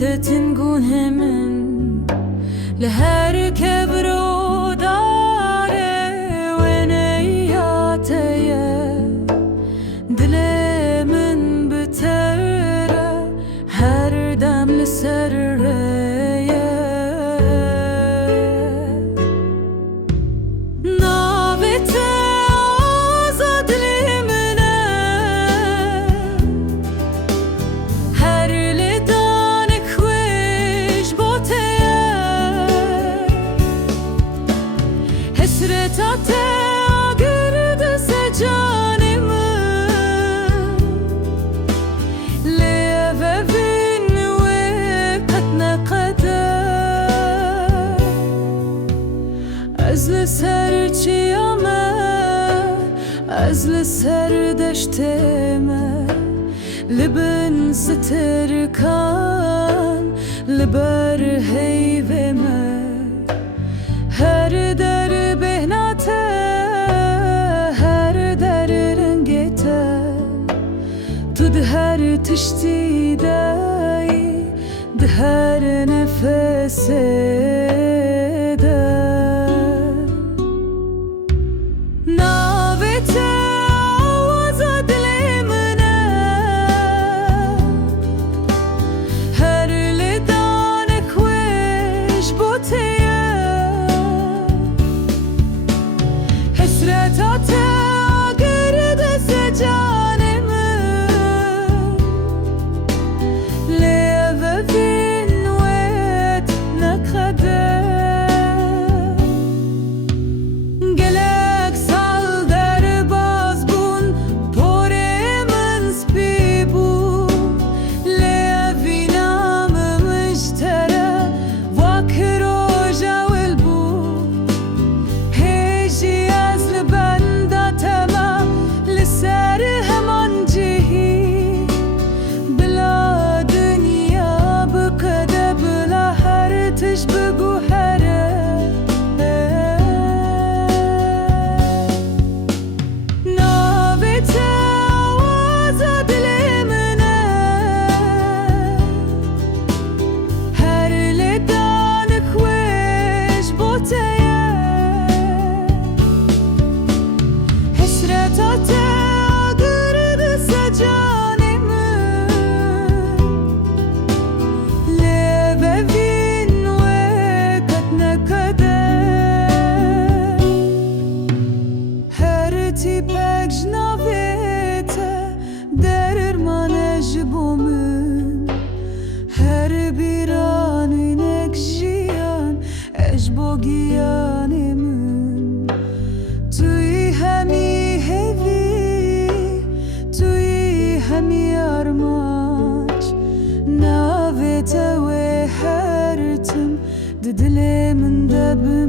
تتنقون همن لهر كبرو داره ونياتي دلي من بتره هر دم لسره از سر چیامه از سر دشتمه لبن ستر کان لبر هیومه هر در بهناته هر در رنگته تو ده هر تشتی دای ده هر نفسه دلي من دبر